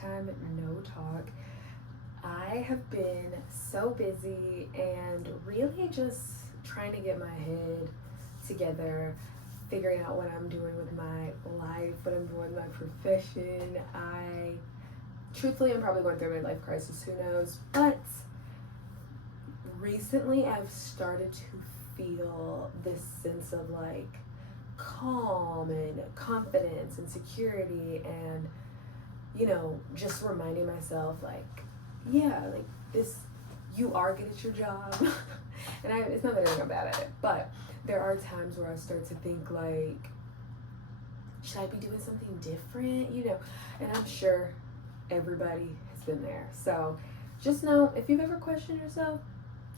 time no talk. I have been so busy and really just trying to get my head together, figuring out what I'm doing with my life, what I'm doing with my profession. I truthfully am probably going through a midlife crisis, who knows? But recently I've started to feel this sense of like calm and confidence and security, and just reminding myself like, yeah, like this, you are good at your job. And it's not that I'm bad at it, but there are times where I start to think like, should I be doing something different? And I'm sure everybody has been there. So just know, if you've ever questioned yourself,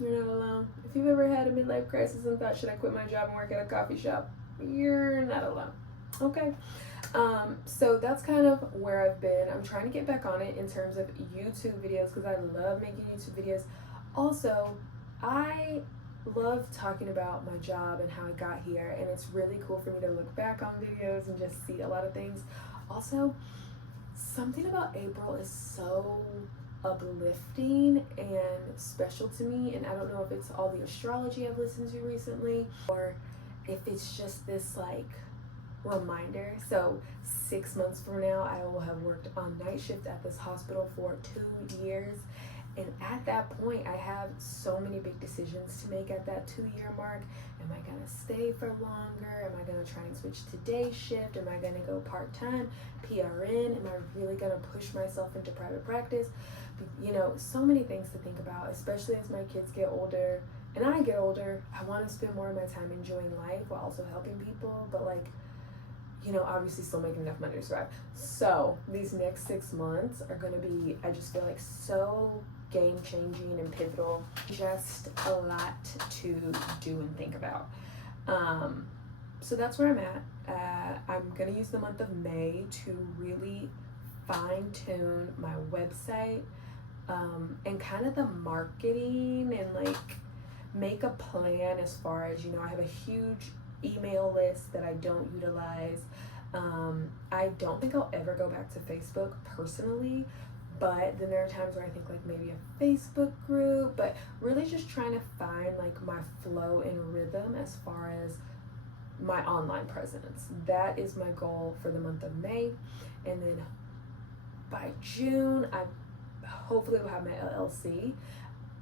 you're not alone. If you've ever had a midlife crisis and thought, should I quit my job and work at a coffee shop? You're not alone. Okay. So that's kind of where I've been. I'm trying to get back on it in terms of YouTube videos because I love making YouTube videos. Also, I love talking about my job and how I got here, and it's really cool for me to look back on videos and just see a lot of things. Also, something about April is so uplifting and special to me, and I don't know if it's all the astrology I've listened to recently or if it's just this like reminder. So 6 months from now I will have worked on night shift at this hospital for 2 years, and at that point I have so many big decisions to make at that 2-year mark. Am I gonna stay for longer? Am I gonna try and switch to day shift? Am I gonna go part-time, PRN? Am I really gonna push myself into private practice? So many things to think about, especially as my kids get older and I get older. I want to spend more of my time enjoying life while also helping people, but obviously still making enough money to survive. So these next 6 months are going to be, I just feel like, so game changing and pivotal. Just a lot to do and think about. So that's where I'm at. I'm going to use the month of May to really fine tune my website, and kind of the marketing, and like make a plan as far as, I have a huge email list that I don't utilize. I don't think I'll ever go back to Facebook personally, but then there are times where I think like maybe a Facebook group, but really just trying to find like my flow and rhythm as far as my online presence. That is my goal for the month of May. And then by June, I hopefully will have my LLC.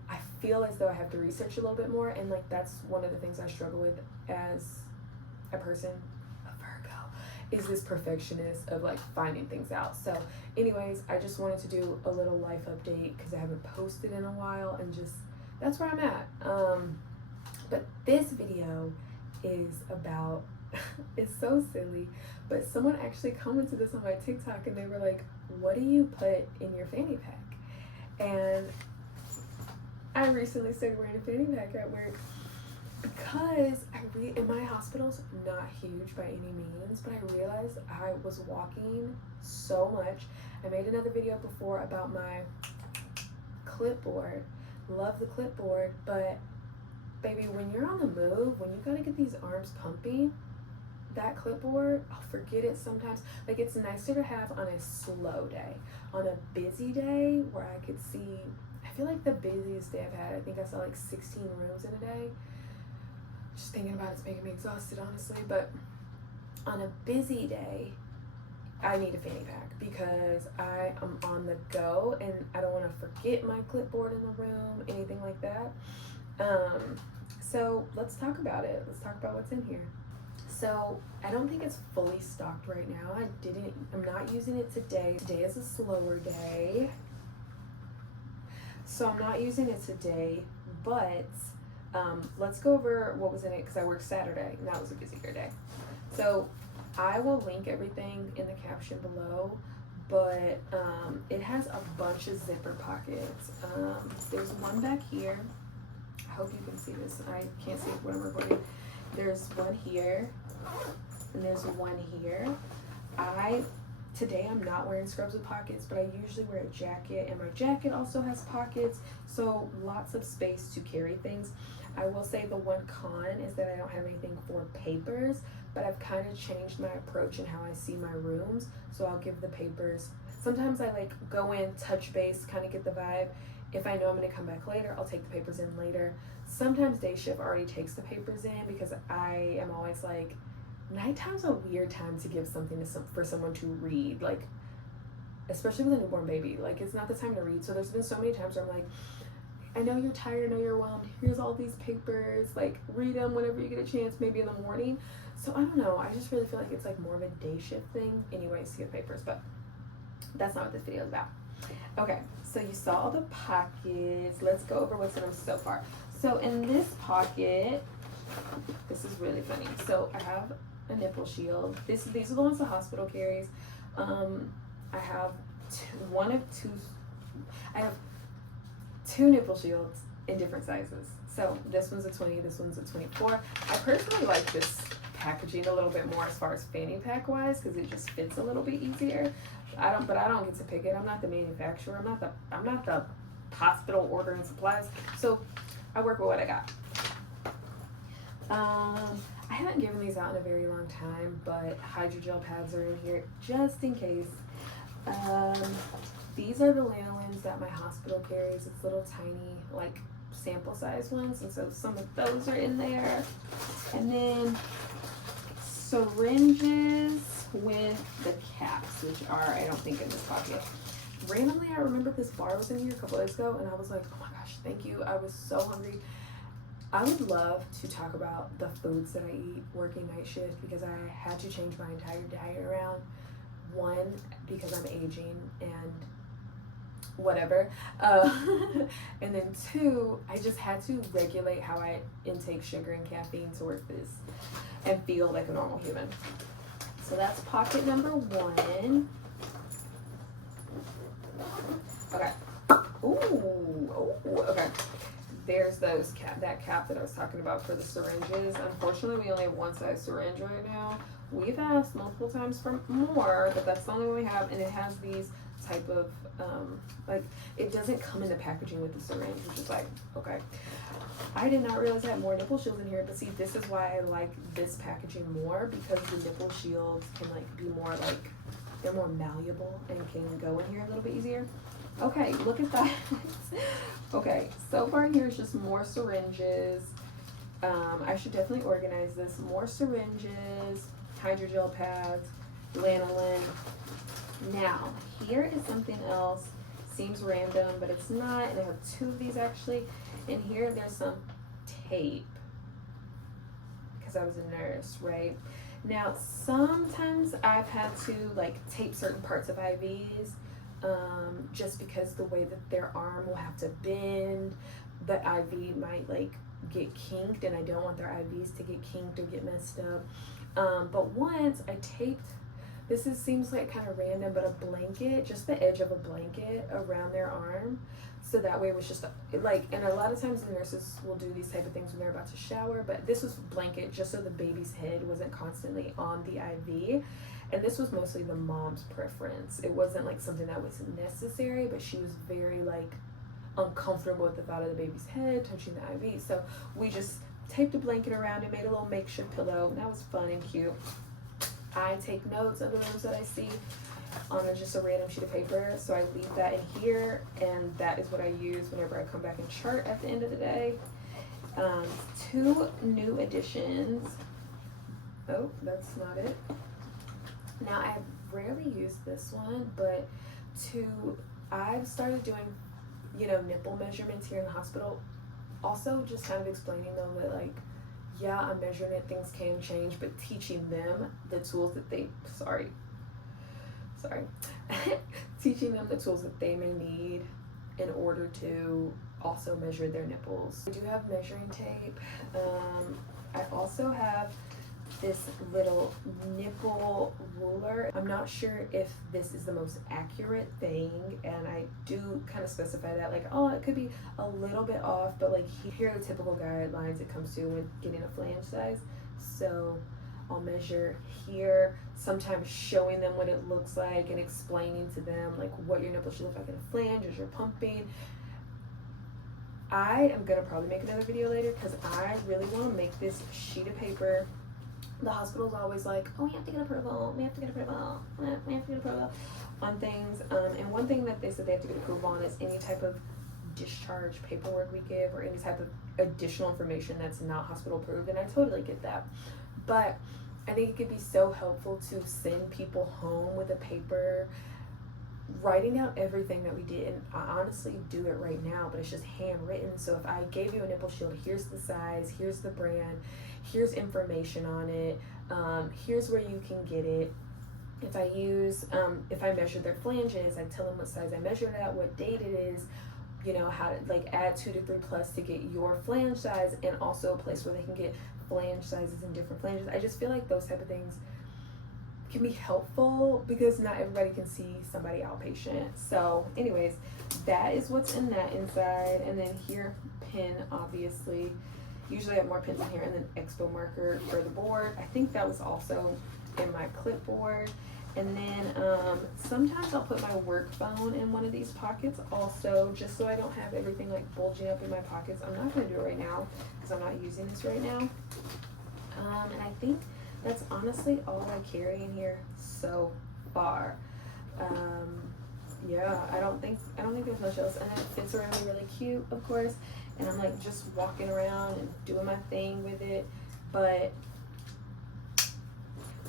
I feel as though I have to research a little bit more, and like that's one of the things I struggle with as a person, a Virgo, is this perfectionist of like finding things out. So anyways, I just wanted to do a little life update because I haven't posted in a while, and just that's where I'm at. But this video is about it's so silly, but someone actually commented this on my TikTok and they were like, what do you put in your fanny pack? And I recently started wearing a fanny pack at work because and my hospital's not huge by any means, but I realized I was walking so much. I made another video before about my clipboard. Love the clipboard, but baby, when you're on the move, when you gotta get these arms pumping, that clipboard, I'll forget it sometimes. Like, it's nicer to have on a slow day. On a busy day where I could see, I feel like the busiest day I've had, I think I saw like 16 rooms in a day. Just thinking about it's making me exhausted, honestly. But on a busy day, I need a fanny pack because I am on the go and I don't want to forget my clipboard in the room, anything like that. So let's talk about it. Let's talk about what's in here. So I don't think it's fully stocked right now. I'm not using it today. Today is a slower day, so I'm not using it today, but let's go over what was in it because I worked Saturday and that was a busier day. So I will link everything in the caption below, but it has a bunch of zipper pockets. There's one back here. I hope you can see this. I can't see what I'm recording. There's one here, and there's one here. Today I'm not wearing scrubs with pockets, but I usually wear a jacket, and my jacket also has pockets, so lots of space to carry things. I will say the one con is that I don't have anything for papers, but I've kind of changed my approach in how I see my rooms, so I'll give the papers sometimes I like go in, touch base, kind of get the vibe. If I know I'm going to come back later, I'll take the papers in later. Sometimes day shift already takes the papers in because I am always like, nighttime's a weird time to give something to for someone to read, like especially with a newborn baby. Like, it's not the time to read. So there's been so many times where I'm like, I know you're tired, I know you're overwhelmed, here's all these papers, like read them whenever you get a chance, maybe in the morning. So I don't know, I just really feel like it's like more of a day shift thing anyways to get papers, but that's not what this video is about. Okay, so you saw all the pockets. Let's go over what's in them so far. So in this pocket, this is really funny. So I have a nipple shield. These are the ones the hospital carries. I have I have two nipple shields in different sizes. So this one's a 20, this one's a 24. I personally like this packaging a little bit more as far as fanny pack wise because it just fits a little bit easier. But I don't get to pick it. I'm not the manufacturer. I'm not the hospital ordering supplies. So I work with what I got. I haven't given these out in a very long time, but hydrogel pads are in here just in case. These are the lanolins that my hospital carries. It's little tiny, like sample size ones, and so some of those are in there. And then syringes with the caps, which are, I don't think, in this pocket. Randomly, I remember this bar was in here a couple days ago, and I was like, oh my gosh, thank you. I was so hungry. I would love to talk about the foods that I eat working night shift because I had to change my entire diet around. One, because I'm aging and whatever. And then two, I just had to regulate how I intake sugar and caffeine to work this and feel like a normal human. So that's pocket number one. Okay. Ooh, okay. There's that cap that I was talking about for the syringes. Unfortunately, we only have one size syringe right now. We've asked multiple times for more, but that's the only one we have, and it has these type of like, it doesn't come in the packaging with the syringe, which is like, okay. I did not realize I had more nipple shields in here, but see, this is why I like this packaging more, because the nipple shields can like be more like, they're more malleable and can go in here a little bit easier. Okay, look at that. Okay, so far here is just more syringes. I should definitely organize this. More syringes, hydrogel pads, lanolin. Now, here is something else. Seems random, but it's not. And I have two of these actually. And here there's some tape, because I was a nurse, right? Now, sometimes I've had to like tape certain parts of IVs, just because the way that their arm will have to bend, the IV might like get kinked, and I don't want their IVs to get kinked or get messed up. But once I taped, seems like kind of random, but a blanket, just the edge of a blanket around their arm. So that way it was just like, and a lot of times the nurses will do these type of things when they're about to shower, but this was blanket just so the baby's head wasn't constantly on the IV. And this was mostly the mom's preference. It wasn't like something that was necessary, but she was very like uncomfortable with the thought of the baby's head touching the IV. So we just taped a blanket around it, made a little makeshift pillow, and that was fun and cute. I take notes of the rooms that I see on just a random sheet of paper, so I leave that in here, and that is what I use whenever I come back and chart at the end of the day. Two new additions. Oh, that's not it. Now, I rarely use this one, but I've started doing, nipple measurements here in the hospital. Also, just kind of explaining them that, like, yeah, I'm measuring it, things can change, but teaching them the tools that teaching them the tools that they may need in order to also measure their nipples. I do have measuring tape. I also have this little nipple ruler. I'm not sure if this is the most accurate thing, and I do kind of specify that, like, oh, it could be a little bit off, but like here are the typical guidelines it comes to when getting a flange size. So I'll measure here, sometimes showing them what it looks like and explaining to them like what your nipple should look like in a flange as you're pumping. I am gonna probably make another video later because I really want to make this sheet of paper. The hospital's always like, oh, we have to get approval, we have to get approval, we have to get approval. on things. And one thing that they said they have to get approval on is any type of discharge paperwork we give or any type of additional information that's not hospital approved, and I totally get that. But I think it could be so helpful to send people home with a paper writing out everything that we did. And I honestly do it right now, but it's just handwritten. So if I gave you a nipple shield, here's the size, here's the brand, here's information on it, here's where you can get it. If I use, if I measure their flanges, I tell them what size I measured at, what date it is, you know, how to like add 2 to 3 plus to get your flange size, and also a place where they can get flange sizes and different flanges. I just feel like those type of things can be helpful because not everybody can see somebody outpatient. So anyways, that is what's in that inside. And then here, pin, obviously. Usually I have more pins in here, and then expo marker for the board. I think that was also in my clipboard. And then sometimes I'll put my work phone in one of these pockets also, just so I don't have everything like bulging up in my pockets. I'm not going to do it right now because I'm not using this right now. And I think that's honestly all I carry in here so far. Yeah, I don't think there's much else. And it fits around me really cute, of course. And I'm like just walking around and doing my thing with it. But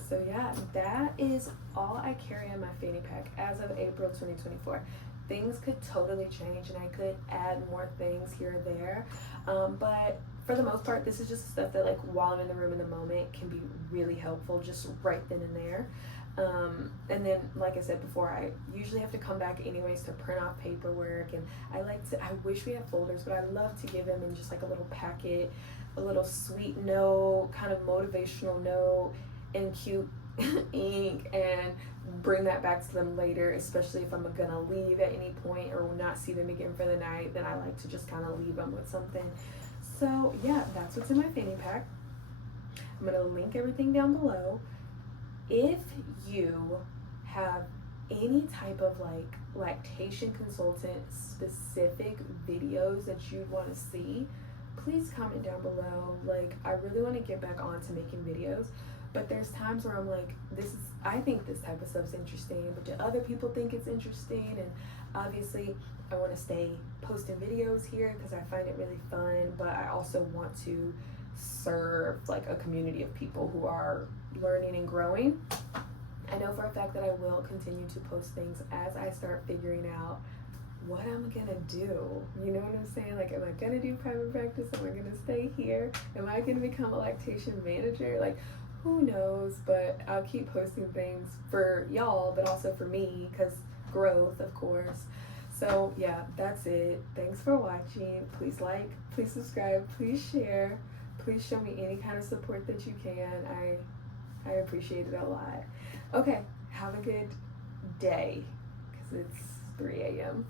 so yeah, that is all I carry in my fanny pack as of April 2024. Things could totally change, and I could add more things here or there. But for the most part, this is just stuff that, like, while I'm in the room in the moment, can be really helpful just right then and there. And then, like I said before, I usually have to come back anyways to print off paperwork, and I wish we had folders, but I love to give them in just like a little packet, a little sweet note, kind of motivational note, and cute ink, and bring that back to them later, especially if I'm gonna leave at any point or will not see them again for the night. Then I like to just kind of leave them with something. So yeah, that's what's in my fanny pack. I'm gonna link everything down below. If you have any type of like lactation consultant specific videos that you'd want to see, please comment down below. Like, I really want to get back on to making videos, but there's times where I'm like, I think this type of stuff's interesting, but do other people think it's interesting? And obviously I want to stay posting videos here because I find it really fun, but I also want to serve like a community of people who are learning and growing. I know for a fact that I will continue to post things as I start figuring out what I'm gonna do. You know what I'm saying? Like, am I gonna do private practice? Am I gonna stay here? Am I gonna become a lactation manager? Like, who knows? But I'll keep posting things for y'all, but also for me, because growth, of course. So yeah, that's it. Thanks for watching. Please like, please subscribe, please share, please show me any kind of support that you can. I appreciate it a lot. Okay, have a good day, because it's 3 a.m.